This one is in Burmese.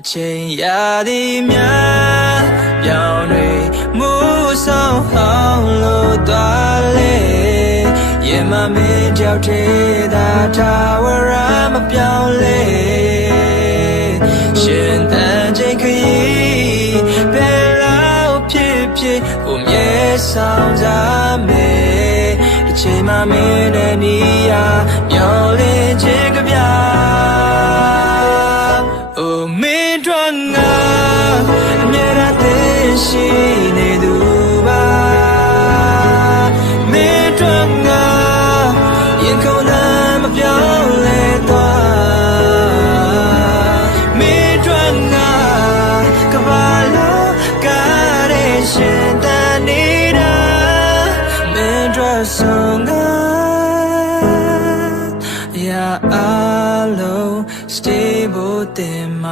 အချိန်ရာသီများပြောင်းတွေမူဆောင်အောင်လို့သွားလေရင်မမင်းတယောက်တည်းသာထာဝရမပြောင်းလဲရှင်တန်ချိန်ခရီးဘယ်လောက်ဖြစ်ဖြစ်ကိုမြဲဆောင်ကြမယ်အချိန်မှမင်းနဲ့နီးရာမျောလင်းခြင်းကြပြရှိနေသူပါမင်းတို့ငါရင်ခုန်လာမပြောင်းလဲသွားမင်းတို့ငါကဘာလို့ကားရရှင်တန်နေတာမင်းတို့ဆုံးငါရာအလုံး stable တင်မှာ